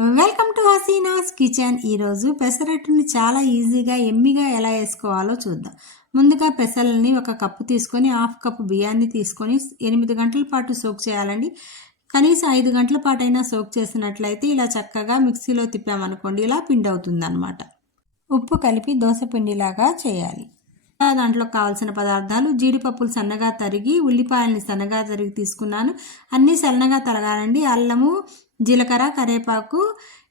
Welcome to Hasina's kitchen. ఈరోజు పెసరట్టుని చాలా ఈజీగా ఎమ్మిగా ఎలా వేసుకోవాలో చూద్దాం. ముందుగా పెసలని ఒక కప్పు తీసుకొని హాఫ్ కప్పు బియ్యాన్ని తీసుకొని 8 గంటల పాటు సోక్ చేయాలండి. కనీసం 5 గంటల పాటు అయినా సోక్ చేసినట్లయితే ఇలా చక్కగా మిక్సీలో తిప్పామనుకోండి ఇలా పిండి అవుతుంది అన్నమాట. ఉప్పు కలిపి దోశ పిండిలాగా చేయాలి. దాంట్లో కావాల్సిన పదార్థాలు: జీడిపప్పులు సన్నగా తరిగి, ఉల్లిపాయల్ని సన్నగా తరిగి తీసుకున్నాను. అన్నీ సన్నగా తరగాలండి. అల్లము, జీలకర్ర, కరివేపాకు,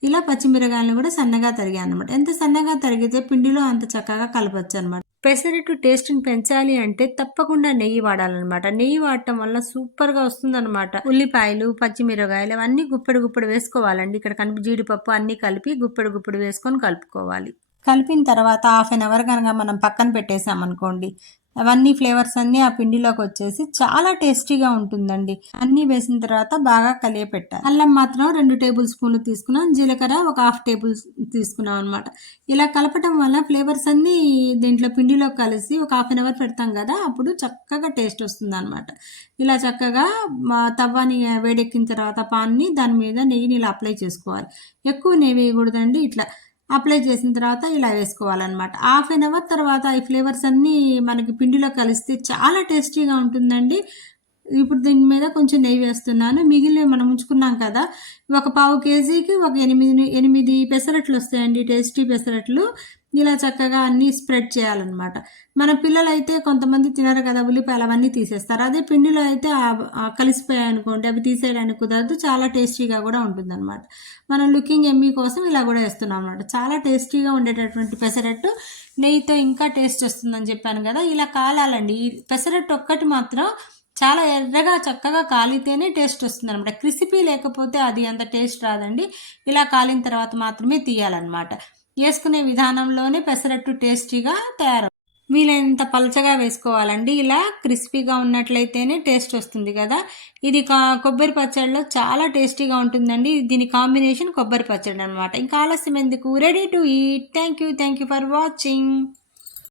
ఇలా పచ్చిమిరకాయలను కూడా సన్నగా తరిగాను అనమాట. ఎంత సన్నగా తరిగితే పిండిలో అంత చక్కగా కలపచ్చు అనమాట. పెసరట్టు టేస్ట్ని పెంచాలి అంటే తప్పకుండా నెయ్యి వాడాలన్నమాట. నెయ్యి వాడటం వల్ల సూపర్గా వస్తుందన్నమాట. ఉల్లిపాయలు, పచ్చిమిరకాయలు అవన్నీ గుప్పెడు వేసుకోవాలండి. ఇక్కడ జీడిపప్పు అన్నీ కలిపి గుప్పెడు వేసుకొని కలుపుకోవాలి. కలిపిన తర్వాత హాఫ్ అన్ అవర్ కనుక మనం పక్కన పెట్టేసామనుకోండి, అవన్నీ ఫ్లేవర్స్ అన్నీ ఆ పిండిలోకి వచ్చేసి చాలా టేస్టీగా ఉంటుందండి. అన్నీ వేసిన తర్వాత బాగా కలియపెట్టాలి. అల్లం మాత్రం 2 టేబుల్ స్పూన్లు తీసుకున్నాం, జీలకర్ర ఒక హాఫ్ టేబుల్ తీసుకున్నాం అనమాట. ఇలా కలపటం వల్ల ఫ్లేవర్స్ అన్నీ దీంట్లో పిండిలో కలిసి ఒక హాఫ్ అన్ అవర్ పెడతాం కదా, అప్పుడు చక్కగా టేస్ట్ వస్తుంది అనమాట. ఇలా చక్కగా తవ్వని వేడెక్కిన తర్వాత పాన్ని దాని మీద నెయ్యిని ఇలా అప్లై చేసుకోవాలి. ఎక్కువ నెయ్యి వేయకూడదండి. ఇట్లా అప్లై చేసిన తర్వాత ఇలా వేసుకోవాలన్నమాట. హాఫ్ అన్ అవర్ తర్వాత ఈ ఫ్లేవర్స్ అన్నీ మనకి పిండిలో కలిస్తే చాలా టేస్టీగా ఉంటుందండి. ఇప్పుడు దీని మీద కొంచెం నెయ్యి వేస్తున్నాను. మిగిలినవి మనం ఉంచుకున్నాం కదా, ఒక పావు కేజీకి ఒక 8 పెసరట్లు వస్తాయండి, టేస్టీ పెసరట్లు. ఇలా చక్కగా అన్నీ స్ప్రెడ్ చేయాలన్నమాట. మన పిల్లలైతే కొంతమంది తినరు కదా, ఉల్లిపాయలు అవన్నీ తీసేస్తారు. అదే పిండిలో అయితే కలిసిపోయాయి అనుకోండి, అవి తీసేయడానికి కుదరదు, చాలా టేస్టీగా కూడా ఉంటుందన్నమాట. మనం లుకింగ్ ఎమ్మీ కోసం ఇలా కూడా వేస్తున్నాం అన్నమాట. చాలా టేస్టీగా ఉండేటటువంటి పెసరట్టు నెయ్యితో ఇంకా టేస్ట్ వస్తుందని చెప్పాను కదా, ఇలా కాలాలండి. ఈ పెసరట్టు ఒక్కటి మాత్రం చాలా ఎర్రగా చక్కగా కాలితేనే టేస్ట్ వస్తుంది అనమాట. క్రిసిపీ లేకపోతే అది అంత టేస్ట్ రాదండి. ఇలా కాలిన తర్వాత మాత్రమే తీయాలన్నమాట. వేసుకునే విధానంలోనే పెసరట్టు టేస్టీగా తయారవుతుంది. వీలైనంత పలచగా వేసుకోవాలండి. ఇలా క్రిస్పీగా ఉన్నట్లయితేనే టేస్ట్ వస్తుంది కదా. ఇది కొబ్బరి పచ్చడిలో చాలా టేస్టీగా ఉంటుందండి. దీని కాంబినేషన్ కొబ్బరి పచ్చడి అనమాట. ఇంకా ఆలస్యం ఎందుకు, ready to eat. Thank you for watching.